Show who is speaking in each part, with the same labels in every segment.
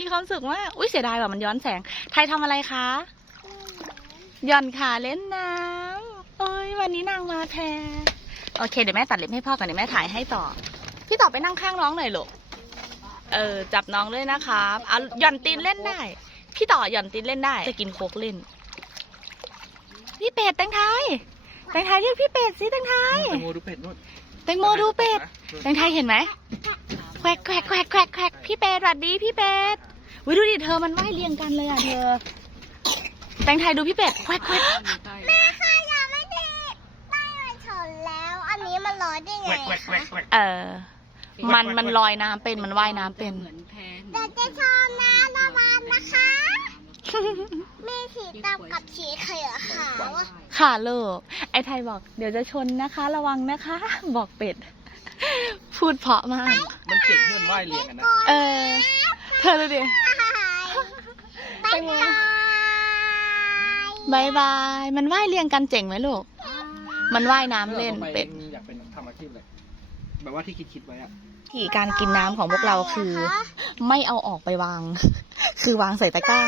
Speaker 1: มีความสุขมากอุ้ยเสียดายว่ามันย้อนแสง ไทยทำอะไรคะหย่อนขาเล่นน้ำเอ้ย วันนี้นางมาแทนโอเค เดี๋ยวแม่ตัดเล็บให้พ่อก่อนเดี๋ยวแม่ถ่ายให้ต่อ พี่ต่อไปนั่งข้างน้องหน่อยลูกเออ จับน้องด้วยนะครับเอาหย่อนตีนเล่นได้ พี่ต่อหย่อนตีนเล่นได้ จะกินโคกเล่น พี่เป็ดแตงไทยแตงไทยเรียกพี่เป็ดสิแตงไทย
Speaker 2: แตงโมดูเป็ดนู่น
Speaker 1: แตงโมดูเป็ดแตงไทยเห็นไหมแควกแควกแควกแควกแควกพี่เป็ดสวัสดีพี่เป็ด วิดูดิเธอมันว่ายเรียงกันเลยอะเธอ แตงไทยดูพี่เป็ดแควกแควก
Speaker 3: แม่ค่ะยังไม่ได้ได้มันชนแล้ว อันนี้มันลอยได้ไง
Speaker 2: แหวกแหวกแหวก
Speaker 3: คะ
Speaker 2: แหวก
Speaker 1: เออ มันมันลอยน้ำเป็นมันว่ายน้ำเป็น
Speaker 4: เหมือนแพ
Speaker 3: แต่จะชนนะระวังนะคะ มีสีดำกับสีเขียวขาวอะ
Speaker 1: ค่ะลูกไอ้ไทยบอกเดี๋ยวจะชนนะคะ ระวังนะคะ บอกเป็ด พูดเพราะมาก
Speaker 2: มันเก่งที่มันว่ายเรียงกันนะ
Speaker 1: เออ เธอดูดิ
Speaker 3: บ๊ายบาย
Speaker 1: บายบาย มันว่ายเรียงกันเจ๋งไหมลูก มันว่ายน้ำเล่นเป็ด
Speaker 2: อยากเป็นทำอาชีพเลยแบบว่าที่คิดคิดๆไว้อะ
Speaker 1: วิธีการกินน้ำของพวกเราคือ ไม่เอาออกไปวาง คือวางใส่ตะกร้า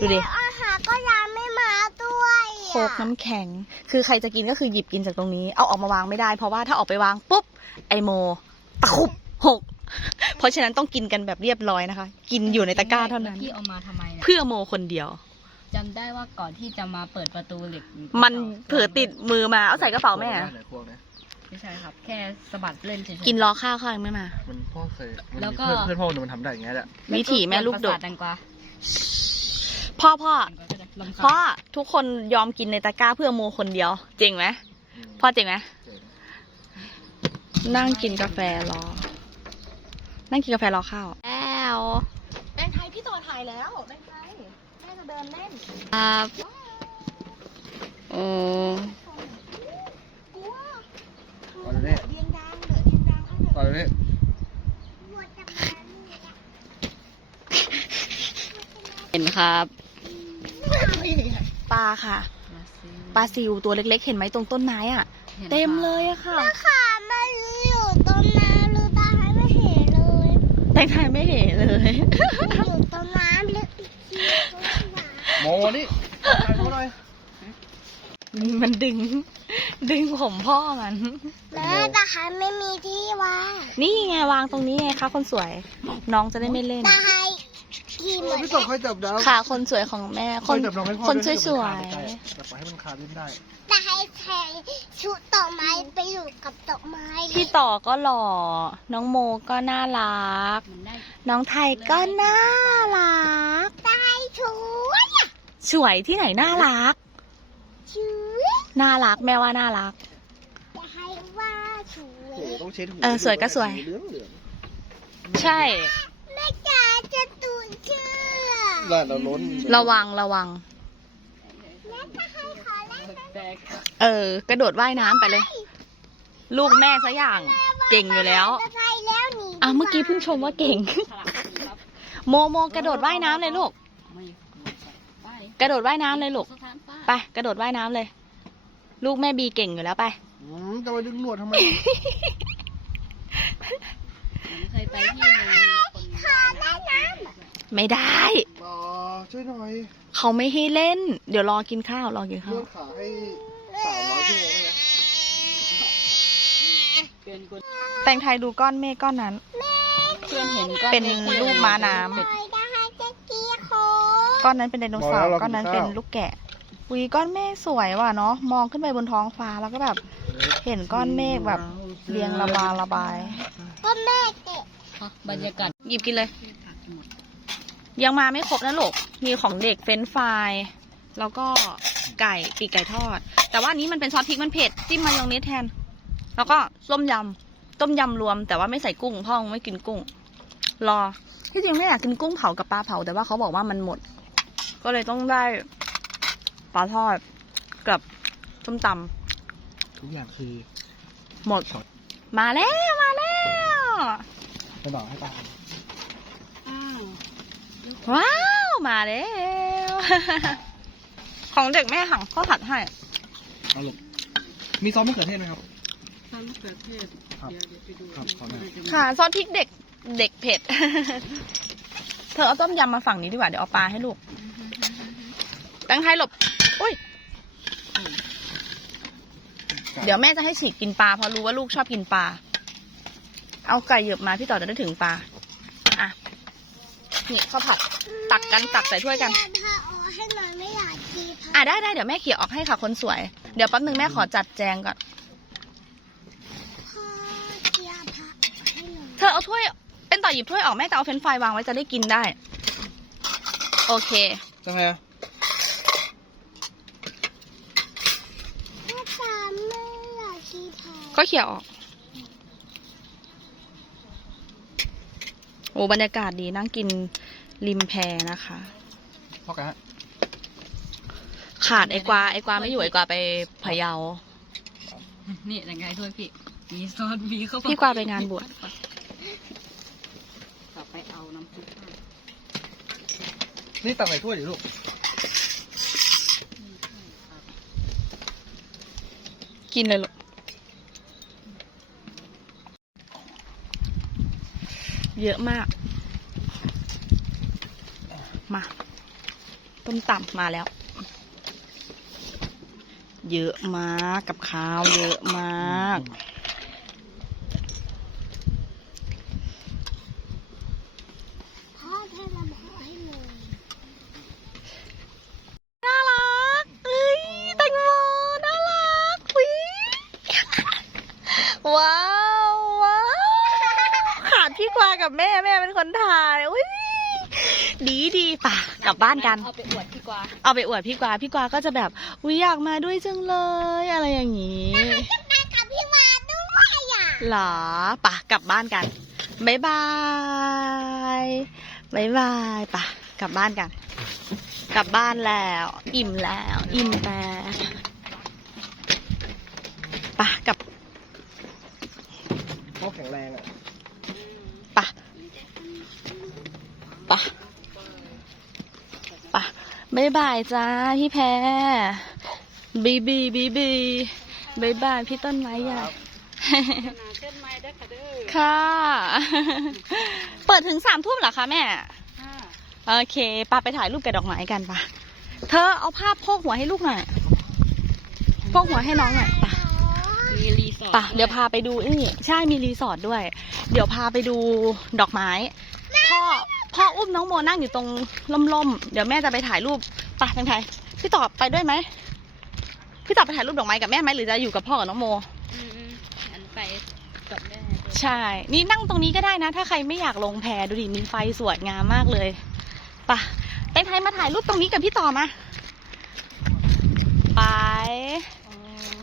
Speaker 1: ดูดิ
Speaker 3: อาหารก็ยังไม่มาด้วย
Speaker 1: โคกน้ำแข็ง คือใครจะกินก็คือหยิบกินจากตรงนี้ เอาออกมาวางไม่ได้ เพราะว่าถ้าออกไปวางปุ๊บ ไอโมตะคุบหก เพราะฉะนั้นต้องกินกันแบบเรียบร้อยนะคะ กินอยู่ในตะกร้าเท่านั้น
Speaker 4: พี่เอามาทำไมเนี่ย
Speaker 1: เพื่อโมคนเดียว
Speaker 4: จำได้ว่าก่อนที่จะมาเปิดประตูเหล็ก
Speaker 1: มันเผลอติดมือมาเอาใส่กระเป๋าแม่
Speaker 2: ได้หลายพวกนะ
Speaker 4: ไม่ใช่ครับ แค่สะบัดเล่นเฉยๆ
Speaker 1: กินรอข้าวข้าวยังไม่มา
Speaker 2: มันพ่อเคยมัน
Speaker 4: แล้ว
Speaker 2: มี
Speaker 4: ก็
Speaker 2: เพื่อนเพื่อนพ่อหนูมันทำได้อย่างเงี้ยแหละ
Speaker 1: วิถีแม่ลูกดก
Speaker 4: แตงกวา
Speaker 1: พ่อพ่อ
Speaker 4: แตงกวาก็ได้ลำคาญ
Speaker 1: พ่อทุกคนยอมกินในตะกร้าเพื่อโมคนเดียว เจ๋งไหม
Speaker 2: อืม
Speaker 1: พ่อเจ๋งไหม
Speaker 2: เจ๋ง
Speaker 1: นั่งกินกาแฟรอ นั่งกินกาแฟรอข้าวแล้วแบงไทยพี่ต่อถ่ายแล้วแบงไทยแม่จะเดินเล่น
Speaker 4: ครับโอ้
Speaker 3: กลัว
Speaker 2: ตอนนี้
Speaker 3: เรียงดังเหลือเรียงดังข้าง
Speaker 2: ตอนนี้
Speaker 3: หัวจะมานี่อะ
Speaker 4: เห็นครับ
Speaker 1: ปลาค่ะปลาซิวตัวเล็กๆ เห็นไหมตรงต้นไม้อะ เต็มเลยอะค่ะ แตงไทยไม่เห็นเลย
Speaker 3: อยู่ตรงน้ำลึกอีกที
Speaker 2: โมนี่ถ่ายโมหน่อย
Speaker 1: มันดึง ดึงผมพ่อมัน
Speaker 3: แม่ตาให้ไม่มีที่วาง
Speaker 1: นี่ไงวางตรงนี้ไงคะคนสวย น้องจะได้ไม่เล่น
Speaker 3: ตาให้ ที่เหมือน
Speaker 2: พี่ต่อค่อยจับดาว
Speaker 1: ค่ะคนสวยของแม่ค
Speaker 2: ค่อย
Speaker 1: น
Speaker 2: จับน้องให้พ่อ
Speaker 1: คน
Speaker 2: ด้วย
Speaker 1: สวย
Speaker 2: ให้มันคาไม่ได้แต่ปล่อยให้มันคาเล่นได้
Speaker 3: ตาให้แทงชุดดอกไม้ไปอยู่กับดอกไม้
Speaker 1: ๆพี่ต่อก็หล่อ น้องโมก็น่ารัก
Speaker 4: มันได้
Speaker 1: น้องไทยก็น่ารัก
Speaker 3: ตาให้ช่วย
Speaker 1: สวยที่ไหนน่ารัก
Speaker 3: ช่วย
Speaker 1: น่ารักแม่ว่าน่ารัก
Speaker 3: ตาให้ว่าช่ว
Speaker 2: โอ้
Speaker 3: ย
Speaker 2: โหต้องเช็ดหู
Speaker 1: เออสวยก็สวย
Speaker 2: เหลืองเหลือง
Speaker 1: ใช่
Speaker 3: แม่จ๋าจะตูน เชื่อ
Speaker 2: ได้เราล้น
Speaker 1: ระวังระวัง
Speaker 3: แม่ตาให้ขอเล่นนะ
Speaker 4: แตก
Speaker 1: เออ กระโดดว่ายน้ำไปเลย ลูกแม่ซะอย่าง เก่งอยู่แล้ว
Speaker 3: ตาให้แล้วหนี
Speaker 1: อะเมื่อกี้เพิ่งชมว่าเก่ง
Speaker 4: ฉลาดครับ
Speaker 1: โมโมกระโดดว่ายน้ำเลยลูก
Speaker 4: ไม่ป้าย
Speaker 1: กระโดดว่ายน้ำเลยลูก
Speaker 4: สถานป้า
Speaker 1: ไปกระโดดว่ายน้ำเลย ลูกแม่บีเก่งอยู่แล้วไป
Speaker 2: อืมจะไปดึงหนวดทำไม
Speaker 4: ผมเคยไปที่หนึงคน
Speaker 3: ขอเล่นน้ำ
Speaker 1: ไม่ได้
Speaker 2: อ๋อช่วยหน่อย
Speaker 1: เขาไม่ให้เล่น เดี๋ยวรอกินข้าวรอกินข้า
Speaker 2: เลื่
Speaker 1: ว
Speaker 2: อนขาให้สามร้อยชั่วโมงได้ไหม
Speaker 4: เกินคน
Speaker 1: แตงไทยดูก้อนเมฆก้อนนั้น
Speaker 4: เพื่อนเห็นก็
Speaker 1: เป็นรูปม้าน้ำ
Speaker 3: คอยตาให้จะกี้โค
Speaker 1: ก้อนนั้นเป็นไดโนเสาร์ก้อนนั้นเป็นลูกแกะวีก้อนเมฆสวยว่ะเนาะมองขึ้นไปบนท้องฟ้าแล้วก็แบบ เห็นก้อนเมฆแบบเรียงระบายระบาย
Speaker 3: ก็แม่เตะ
Speaker 4: ฮะบรรยากาศ
Speaker 1: หยิบกินเลย ยังมาไม่ครบนะลูก มีของเด็กเฟรนช์ฟราย แล้วก็ไก่ปีกไก่ทอด แต่ว่าอันนี้มันเป็นซอสพริกมันเผ็ดจิ้มมายองเนสแทน แล้วก็ต้มยำต้มยำรวม แต่ว่าไม่ใส่กุ้งพ่อไม่กินกุ้ง รอที่จริงไม่อยากกินกุ้งเผากับปลาเผาแต่ว่าเขาบอกว่ามันหมด ก็เลยต้องได้ปลาทอดกับส้มต
Speaker 2: ทุกอย่างคือำ
Speaker 1: หมด มาแล้วมาแล้ว
Speaker 2: ไปบอกให้ตา
Speaker 4: อ้าว
Speaker 1: ว้าว มาแล้ว ของเด็กแม่หังก็ผัดให้
Speaker 2: เอาลูกมีซอสมะเขือเทศไหมครับ
Speaker 4: ทำมะเขือเทศ
Speaker 2: ครับ
Speaker 4: เดี๋ยวเดี๋ยวไปดู
Speaker 2: ครับขอหน่อย
Speaker 4: น่าจะมี
Speaker 1: ค่ะ ซอสพริกเด็กเด็กเผ็ด เธอเอาต้มยำมาฝั่งนี้ดีกว่า เดี๋ยวเอาปลาให้ลูกแตงไทยหลบ อุ้ย เดี๋ยวแม่จะให้ฉีกกินปลาเพราะรู้ว่าลูกชอบกินปลา เอาไก่เหยียบมาพี่ต่อจะได้ถึงปลาอะ นี่ข้าวผัดตักกันตักใส่ถ้วยกัน
Speaker 3: แม่พาโอให้หน่อยไม่อยากกิน
Speaker 1: อะได้ได้เดี๋ยวแม่เขี่ยออกให้ค่ะคนสวย เดี๋ยวแป๊บนึงแม่ขอจัดแจงก่อน
Speaker 3: พ่อเกียร์พาให้หน่อย
Speaker 1: เธอเอาถ้วย เป็นต่อหยิบถ้วยออกแม่จะเอาเฟรนช์ฟรายวางไว้จะได้กินได้ โอเค
Speaker 2: จังไงอะ
Speaker 3: พ่อตามไม่อยากกินแทน
Speaker 1: ก็เขี่ยออก อ้บรรยากาศดีนั่งกินริมแพนะคะ
Speaker 2: พ่อกันฮะ
Speaker 1: ขาดไอ้กวาไอ้กวาไม่อยู่ไอ้กวาไปพะเยา
Speaker 4: นี่ยังไงด้วยพี่ มีซอสมีเข้า
Speaker 1: พี่กวาไปงานบวช
Speaker 4: กลับไปเอาน้ำซุปให้
Speaker 2: นี่ตักใส่ถ้วยดิลูก
Speaker 1: กินเลยลูก เยอะมาก มา ต้มต่ำมาแล้ว เยอะมากกับข้าวเยอะมาก
Speaker 3: พ่อเธอทำพ่อให้หน่อย
Speaker 1: น่ารักเอ้ยแตงโมน่ารักวิว้าวว้าวขาดพี่ กวางกับแม่แม่เป็นคนถ่ายอุ้ยดีดีป่ะกลับบ้านกัน
Speaker 4: เอาไปอวดพี่กวา
Speaker 1: เอาไปอวดพี่กวางพี่กวางก็จะแบบวิอยากมาด้วยจังเลยอะไรอย่างนี้
Speaker 3: ไปกับพี่วาด้วยอะ
Speaker 1: หรอป่ะกลับบ้านกันบายบายบายบายป่ะกลับบ้านกัน กลับบ้านแล้ว อิ่มแล้ว อิ่มแล้วป่ะกลับ
Speaker 2: พ่อแข็งแรงอะ
Speaker 1: ป่ะ ป่ะป่ะบายบายจ้าพี่แพรบีบีบีบีบายบายพี่ต้นไม้ใหญ่
Speaker 4: นาเช่นไม้ได้ค่ะเด้อ
Speaker 1: ค่ะ เปิดถึงสามทุ่มเหรอคะแม่
Speaker 4: ค่ะ
Speaker 1: โอเคปาไปถ่ายรูปกับดอกไม้กันปะเธอเอาภาพโพกหัวให้ลูกหน่อยโพกหัวให้น้องหน่อยปะ
Speaker 4: มีรีสอร์ท
Speaker 1: ปะเดี๋ยวพาไปดูนี่ใช่มีรีสอร์ทด้วย เดี๋ยวพาไปดูดอกไม้พ่อ พ่ออุ้มน้องโมนั่งอยู่ตรงล่มๆ เดี๋ยวแม่จะไปถ่ายรูปปะแตงไทยพี่ตอบไปด้วยไหม พี่ตอบไปถ่ายรูปดอกไม้กับแม่ไหมหรือจะอยู่กับพ่อกับน้องโม
Speaker 4: อืมๆอันไปกับแม่
Speaker 1: ใช่ นี่นั่งตรงนี้ก็ได้นะ ถ้าใครไม่อยากลงแพดูดิมีไฟสวยงามมากเลยไปะแตงไทยมาถ่ายรูปตรงนี้กับพี่ต่อมา ไป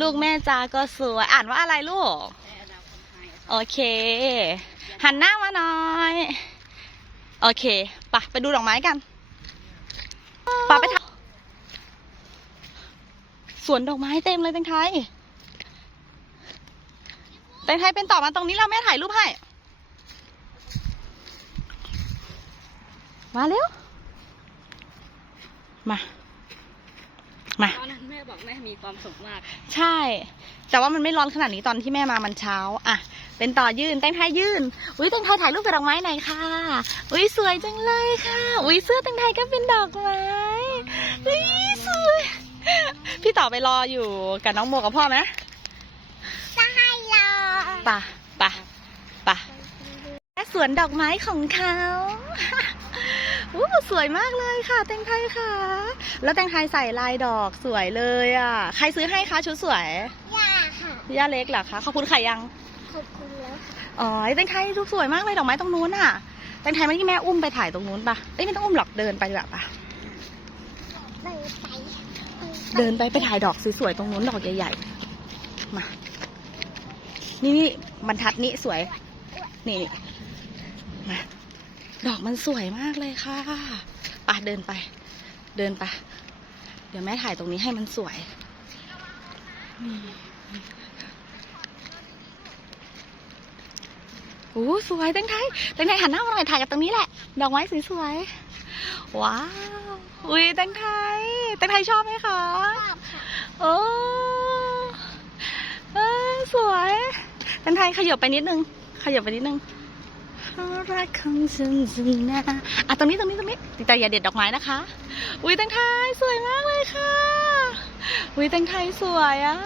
Speaker 1: ลูกแม่จาก็สวยอ่านว่าอะไรลูก
Speaker 4: แม่ดาวคนไทย
Speaker 1: โอเค หันหน้ามาหน่อย โอเคไปะไปดูดอกไม้กันปะไปถ่ายสวนดอกไม้เต็มเลยแตงไทยแตงไทยเป็นต่อมาตรงนี้แล้วแม่ถ่ายรูปให้ มาเร็ว มา มา
Speaker 4: ตอนนั้นแม่บอกแม่มีความสุขมาก
Speaker 1: ใช่ แต่ว่ามันไม่ร้อนขนาดนี้ตอนที่แม่มามันเช้า อะ เป็นต่อยื่นแตงไทยยื่นอุ้ยแตงไทยถ่ายรูปกับดอกไม้หน่อยค่ะ อุ้ยสวยจังเลยค่ะ อุ้ยเสื้อแตงไทยก็เป็นดอกไม้อุ้ยสวย พี่ต่อไปรออยู่กับน้องโมกับพ่อไหม
Speaker 3: จะให้เรา
Speaker 1: ป่ะป่ะป่ะและสวนดอกไม้ของเขา อู้สวยมากเลยค่ะ แตงไทยค่ะ แล้วแตงไทยใส่ลายดอกสวยเลยอะ ใครซื้อให้คะชุดสวย
Speaker 3: อย่าค่ะ
Speaker 1: ย่าเล็กเหรอคะ ขอบคุณค่ะยัง
Speaker 3: ขอบคุณแล้วค่ะ
Speaker 1: อ๋อแตงไทยรูปสวยมากเลยดอกไม้ตรงนู้นอะ แตงไทยไม่ที่แม่อุ้มไปถ่ายตรงนู้นปะเอ้ยไม่ต้องอุ้มหรอกเดินไปดีกว่าปะ
Speaker 3: เดินไป
Speaker 1: เดินไปไปถ่ายดอกสวยๆตรงนู้นดอกใหญ่ๆ มา นี่นี่บรรทัดนี้สวย นี่นี่มา ดอกมันสวยมากเลยค่ะปะเดินไป เดินไป เดี๋ยวแม่ถ่ายตรงนี้ให้มันสวยนี่โอ้สวยแตงไทยแตงไทยหันหน้ามาหน่อยถ่ายกับตรงนี้แหละ ดอกไม้สวยๆ ว้าว อุ้ยแตงไทยแตงไทยชอบไหมคะ
Speaker 3: ชอบค่ะ
Speaker 1: โอ้เออสวยแตงไทยขยับไปนิดนึง ขยับไปนิดนึง รักของฉันจึงนะอะตรงนี้ตรงนี้ตรงนี้แต่อย่าเด็ดดอกไม้นะคะ อุ้ยแตงไทยสวยมากเลยค่ะอุ้ยแตงไทยสวยอะ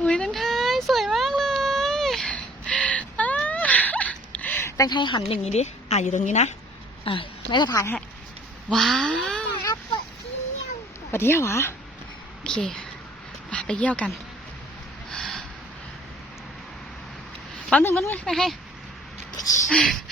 Speaker 1: อุ้ยแตงไทยสวยมากเลยอแตงไทยหันอย่างนี้ดิอะอยู่ตรงนี้นะอะไม่จะถ่ายให้ว้าวไปเที่ยววะโอเคไปไปเที่ยวกันแป๊บหนึ่งแป๊บนึงไปให้ ち。